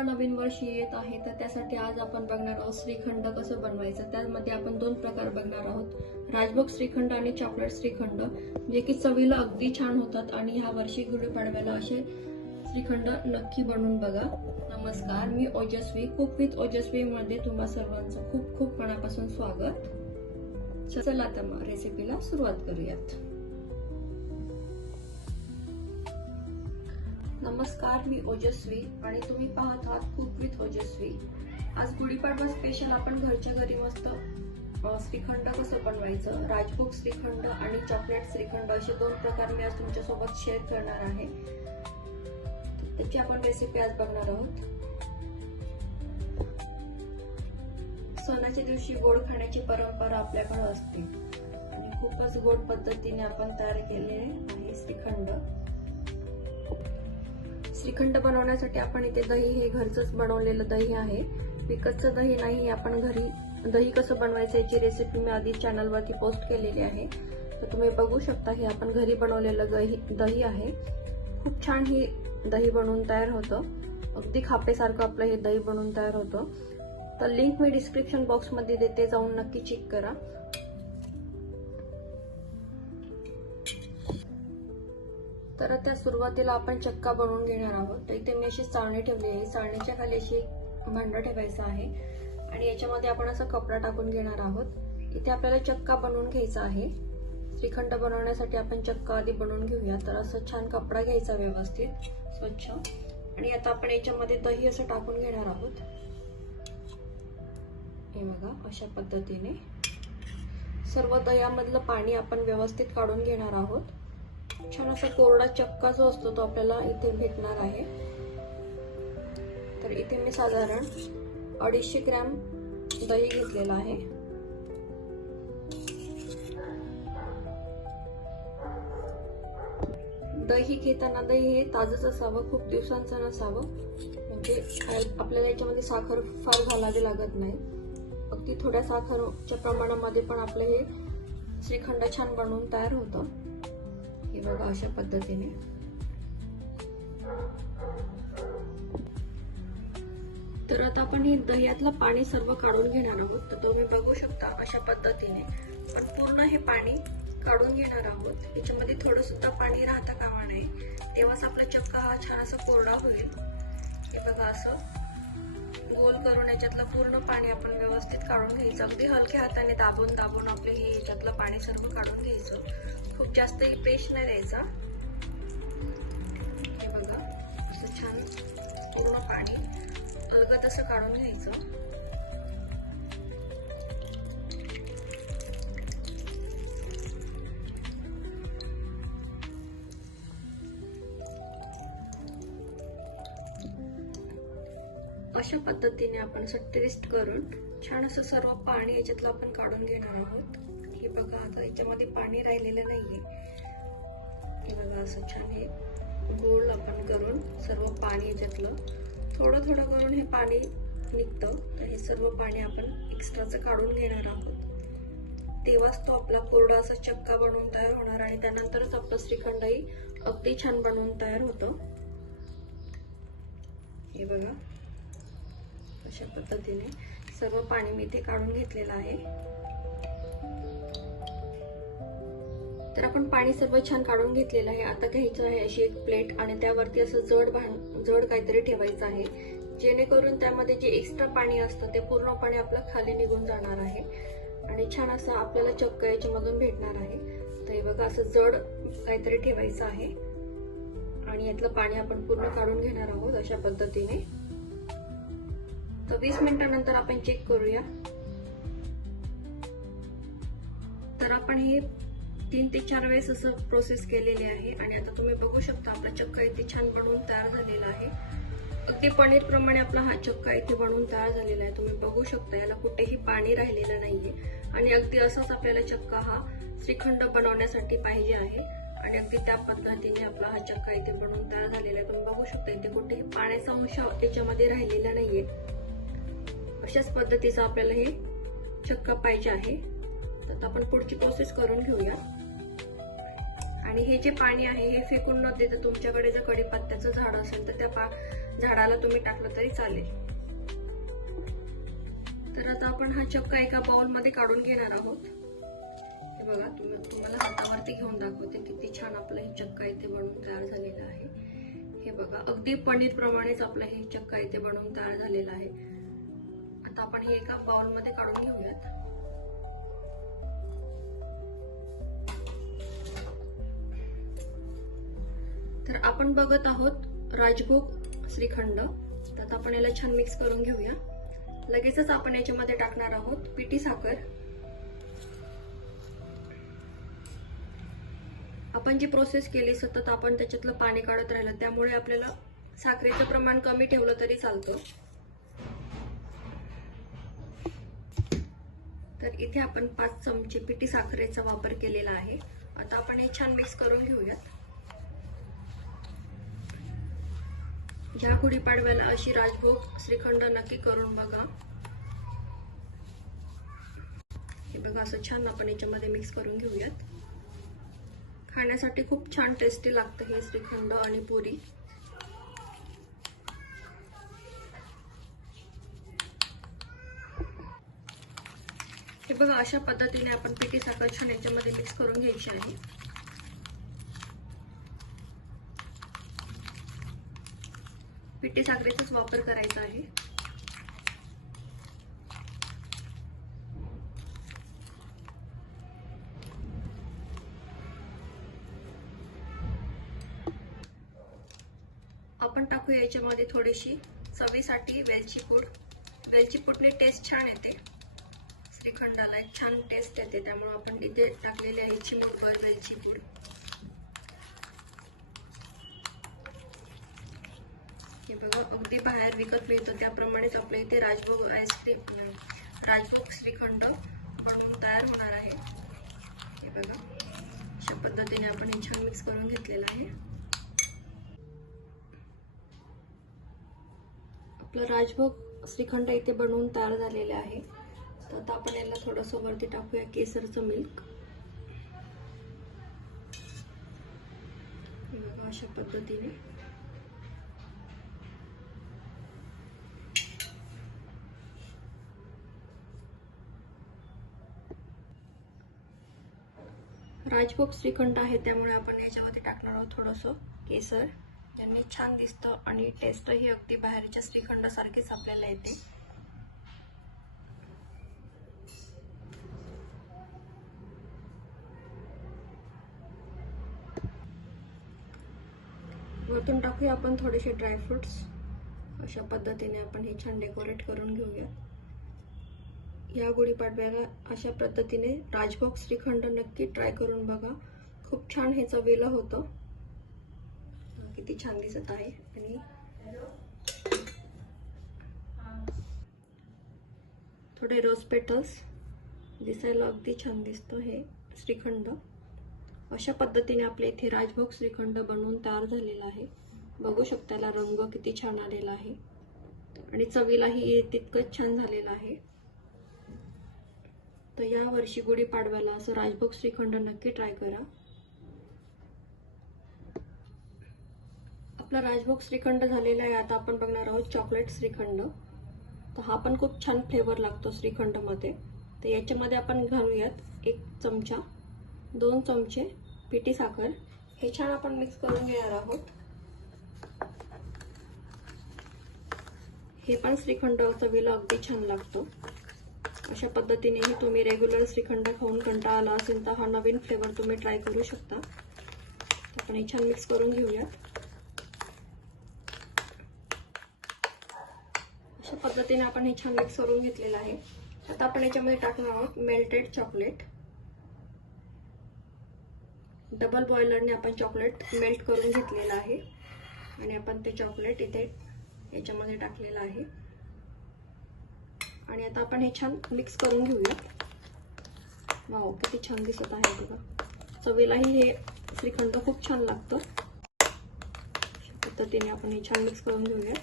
बघा नवीन वर्ष येत आहे, तर त्यासाठी आज आपण बघणार आहोत श्रीखंड कसं बनवायचं। त्यामध्ये आपण दोन प्रकार बघणार आहोत, राजभोग श्रीखंड आणि चॉकलेट श्रीखंड, जे की चवीला अगदी छान होतात आणि ह्या वर्षी गुढीपाडव्याला असे श्रीखंड नक्की बनवून बघा। नमस्कार, मी ओजस्वी, कुक विथ ओजस्वी मध्ये तुम्हा सर्वांचं खूप खूप मनापासून स्वागत। चला तर मग रेसिपीला सुरुवात करूयात। नमस्कार, मी ओजस्वी आणि तुम्ही पाहत आहात कुक विथ ओजस्वी। आज गुढीपाडवा स्पेशल आपण घरच्या घरी मस्त श्रीखंड कसं बनवायचं, राजभोग श्रीखंड आणि चॉकलेट श्रीखंड असे दोन प्रकार मी आज तुमच्या सोबत शेअर करणार आहे। त्याची आपण रेसिपी आज बघणार आहोत। सणाच्या दिवशी गोड खाण्याची परंपरा आपल्याकडे असते आणि खूपच गोड पद्धतीने आपण तयार केलेले आहे श्रीखंड। श्रीखंड बनवण्यासाठी आपण इथे दही, हे घरचंच बनवलेलं दही आहे, विकतचं दही नाही। आपण घरी दही कसं बनवायचं याची रेसिपी मी आधी चॅनलवरती पोस्ट केलेली आहे, तर तुम्ही बघू शकता। हे आपण घरी बनवलेलं दही आहे। खूप छान हे दही बनवून तयार होतं, अगदी खापेसारखं आपलं हे दही बनवून तयार होतं। तर लिंक मी डिस्क्रिप्शन बॉक्स मध्ये देते, जाऊन नक्की चेक करा। तर आता सुरुवातीला आपण चक्का बनवून घेणार आहोत। तर इथे मी अशी चाळणी ठेवली आहे, चाळणीच्या खाली अशी भांडं ठेवायचं आहे आणि याच्यामध्ये आपण असं कपडा टाकून घेणार आहोत। इथे आपल्याला चक्का बनवून घ्यायचा आहे। श्रीखंड बनवण्यासाठी आपण चक्का आधी बनवून घेऊया। तर असं छान कपडा घ्यायचा व्यवस्थित स्वच्छ, आणि आता आपण याच्यामध्ये दही असं टाकून घेणार आहोत। हे बघा, अशा पद्धतीने सर्व दह्यामधलं पाणी आपण व्यवस्थित काढून घेणार आहोत। छान असा कोरडा चक्का जो असतो तो आपल्याला इथे भेटणार आहे। तर इथे मी साधारण 250 ग्रॅम दही घेतलेला आहे। दही घेताना दही हे ताजंच असावं, खूप दिवसांचं नसावं, म्हणजे आपल्याला याच्यामध्ये साखर फार घालावी लागत नाही। अगदी थोड्या साखरच्या प्रमाणामध्ये पण आपलं हे श्रीखंड छान बनवून तयार होतं। हे बघा, अशा पद्धतीने। तर आता आपण हे दह्यातलं पाणी सर्व काढून घेणार आहोत। तर तुम्ही बघू शकता अशा पद्धतीने पण पूर्ण हे पाणी काढून घेणार आहोत। याच्यामध्ये थोडं सुद्धा पाणी राहता कामा नये, तेव्हाच आपला चक्का हा छान असा कोरडा होईल। हे बघा, असं गोल करून याच्यातलं पूर्ण पाणी आपण व्यवस्थित काढून घ्यायचं। अगदी हलक्या हाताने दाबून दाबून आपले हे याच्यातलं पाणी सर्व काढून घ्यायचं। खूप जास्तही पेस्ट नाही द्यायचा। हे बघा, असं छान पूर्ण पाणी अलगद असं काढून घ्यायचं। अशा पद्धतीने आपण असं टेस्ट करून छान असं सर्व पाणी याच्यातलं आपण काढून घेणार आहोत। हे बघा, आता याच्यामध्ये पाणी राहिलेलं नाहीये। हे बघा, असं छान हे गोल आपण करून सर्व पाणी याच्यातलं थोडं थोडं करून हे पाणी निघतं। तर हे सर्व पाणी आपण एक्स्ट्राचं काढून घेणार आहोत, तेव्हाच तो आपला कोरडा असा चक्का बनवून तयार होणार आणि त्यानंतरच आपलं श्रीखंडही अगदी छान बनवून तयार होतं। हे बघा, अशा पद्धतीने सर्व पाणी मी इथे काढून घेतलेलं आहे। तर आपण पाणी सर्व छान काढून घेतलेलं आहे। आता घ्यायचं आहे अशी एक प्लेट आणि त्यावरती असं जड काहीतरी ठेवायचं आहे, जेणेकरून त्यामध्ये जे एक्स्ट्रा पाणी असतं ते पूर्णपणे आपलं खाली निघून जाणार आहे आणि छान असं आपल्याला चक्का याच्यामधून भेटणार आहे। तर हे बघा, असं जड काहीतरी ठेवायचं आहे आणि यातलं पाणी आपण पूर्ण काढून घेणार आहोत अशा पद्धतीने। तर 20 मिनिटांनंतर आपण चेक करूया। तर आपण हे 3 ते 4 वेळेस असं प्रोसेस केलेले आहे आणि आता तुम्ही बघू शकता आपला चक्का इथे छान बनवून तयार झालेला आहे। अगदी पनीर प्रमाणे आपला हा चक्का इथे बनवून तयार झालेला आहे। तुम्ही बघू शकता याला कुठेही पाणी राहिलेलं नाहीये आणि अगदी असाच आपल्याला चक्का हा श्रीखंड बनवण्यासाठी पाहिजे आहे आणि अगदी त्या पद्धतीने आपला हा चक्का इथे बनवून तयार झालेला आहे। तुम्ही बघू शकता इथे कुठेही पाण्याचा अंश याच्यामध्ये राहिलेला नाहीये। अशाच पद्धतीचा आपल्याला हे चक्का पाहिजे आहे। तर आपण पुढची प्रोसेस करून घेऊया। आणि हे जे पाणी आहे हे फेकून न देता तुमच्याकडे जर कढीपत्त्याचं झाड असेल तर त्या झाडाला तुम्ही टाकलं तरी चालेल. तर आता आपण हा चक्का एका बाउल मध्ये काढून घेणार आहोत. हे बघा, तुम्हाला हातावरती घेऊन दाखवते किती छान आपलं हे चक्का इथे बनवून तयार झालेलं आहे. हे बघा, अगदी पनीर प्रमाणेच आपलं हे चक्का इथे बनवून तयार झालेलं आहे. आता आपण हे एका बाउल मध्ये काढून घेऊयात. तर आपण बघत आहोत राजभोग श्रीखंड. तर आपण याला छान मिक्स करून घेऊया. लगेचच आपण याच्यामध्ये टाकणार आहोत पिठी साखर. आपण जी प्रोसेस केली सतत आपण त्याच्यातलं पाणी काढत राहिलं, त्यामुळे आपल्याला साखरेचं प्रमाण कमी ठेवलं तरी चालतं. तर इथे आपण 5 चमचे पिठी साखरेचा वापर केलेला आहे. आता आपण हे छान मिक्स करून घेऊयात. ह्या गुढीपाडव्याला अशी राजभोग श्रीखंड नक्की करून बघा. हे बघा, असं छान आपण याच्यामध्ये मिक्स करून घेऊयात. खाण्यासाठी खूप छान टेस्टी लागतं हे श्रीखंड आणि पुरी. हे बघा, अशा पद्धतीने आपण पिठी साखर छान याच्यामध्ये मिक्स करून घ्यायची आहे. पिठी साखरेचाच वापर करायचा आहे. आपण टाकूया याच्यामध्ये थोडीशी चवीसाठी वेलची पूड. वेलची पूडने टेस्ट छान येते, श्रीखंडाला एक छान टेस्ट येते, त्यामुळे आपण इथे टाकलेली आहे चिमूटभर वेलची पूड. हे बघा, अगदी बाहेर विकत मिळतं त्याप्रमाणेच आपल्या इथे राजभोग श्रीखंड बनवून तयार होणार आहे. हे बघा, अशा पद्धतीने आपण हे छान मिक्स करून घेतलेलं आहे. आपलं राजभोग श्रीखंड इथे बनवून तयार झालेले आहे. तर आता आपण याला थोडंसं वरती टाकूया केसरचं मिल्क. हे बघा, अशा पद्धतीने राजभोग श्रीखंड आहे त्यामुळे आपण याच्यामध्ये टाकणार आहोत थोडंसं केसर, ज्याने छान दिसतं आणि टेस्टही अगदी बाहेरच्या श्रीखंड सारखीच आपल्याला येते. वरतून टाकूया आपण थोडेसे ड्रायफ्रुट्स. अशा पद्धतीने आपण हे छान डेकोरेट करून घेऊया. या गुढीपाडव्याला अशा पद्धतीने राजभोग श्रीखंड नक्की ट्राय करून बघा. खूप छान हे चवीला होतं. किती छान दिसत आहे आणि थोडे रोज पेटल्स, दिसायला अगदी छान दिसतं हे श्रीखंड. अशा पद्धतीने आपल्या इथे राजभोग श्रीखंड बनवून तयार झालेला आहे. बघू शकता, याला रंग किती छान आलेला आहे आणि चवीलाही तितकंच छान झालेलं आहे. तर या वर्षी गुढीपाडव्याला असं राजभोग श्रीखंड नक्की ट्राय करा. आपला राजभोग श्रीखंड झालेला आहे. आता आपण बघणार आहोत चॉकलेट श्रीखंड. तर हा पण खूप छान फ्लेवर लागतो श्रीखंड मध्ये. तर याच्यामध्ये आपण घालूयात 1 चमचा 2 चमचे पिठी साखर. हे छान आपण मिक्स करून घेणार आहोत. हे पण श्रीखंड चवीला अगदी छान लागतो. अशा पद्धतीनेही तुम्ही रेग्युलर श्रीखंड खाऊन कंटाळा आला असेल तर हा नवीन फ्लेवर तुम्ही ट्राय करू शकता. आपण हे छान मिक्स करून घेऊयात. अशा पद्धतीने आपण हे छान मिक्स करून घेतलेलं आहे. आता आपण याच्यामध्ये टाकणार आहोत मेल्टेड चॉकलेट. डबल बॉयलरने आपण चॉकलेट मेल्ट करून घेतलेलं आहे आणि आपण ते चॉकलेट इथे याच्यामध्ये टाकलेलं आहे. आणि आता आपण हे छान मिक्स करून घेऊया. वाव, किती छान दिसत आहे बघा. चवीलाही हे श्रीखंड खूप छान लागतं. अशा पद्धतीने आपण हे छान मिक्स करून घेऊया.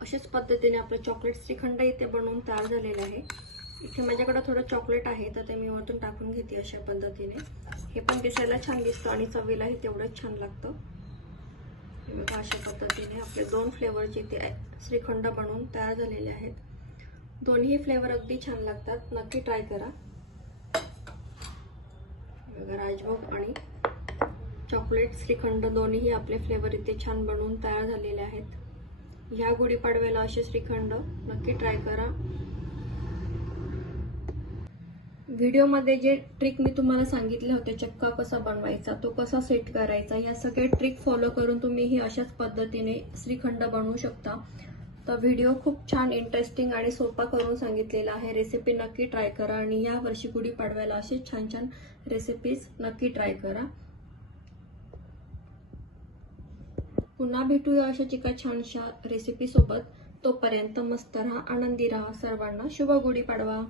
अशाच पद्धतीने आपलं चॉकलेट श्रीखंड इथे बनवून तयार झालेलं आहे. इथे माझ्याकडे थोडं चॉकलेट आहे तर ते मी वरतून टाकून घेते अशा पद्धतीने. हे पण दिसायला छान दिसतं आणि चवीलाही तेवढंच छान लागतं. बघा अशा पद्धतीने आपले 2 फ्लेवरचे ते श्रीखंड बनवून तयार झालेले आहेत. दोन्ही फ्लेवर अगदी छान लागतात, नक्की ट्राय करा. बघा राजभोग आणि चॉकलेट श्रीखंड दोन्ही आपले फ्लेवर इथे छान बनवून तयार झालेले आहेत. ह्या गुढीपाडव्याला असे श्रीखंड नक्की ट्राय करा. व्हिडिओमध्ये जे ट्रिक मी तुम्हाला सांगितले होते, चक्का कसा बनवायचा, तो कसा सेट करायचा, या सगळे ट्रिक फॉलो करून तुम्ही ही अशाच पद्धतीने श्रीखंड बनवू शकता. तर व्हिडिओ खूप छान इंटरेस्टिंग आणि सोपा करून सांगितलेला आहे. रेसिपी नक्की ट्राय करा आणि या वर्षी गुढीपाडव्याला असे छान छान रेसिपीज नक्की ट्राय करा. पुन्हा भेटूया अशाच एका छानशा रेसिपी सोबत. तोपर्यंत मस्त राहा, आनंदी राहा. सर्वांना शुभ गुढीपाडवा.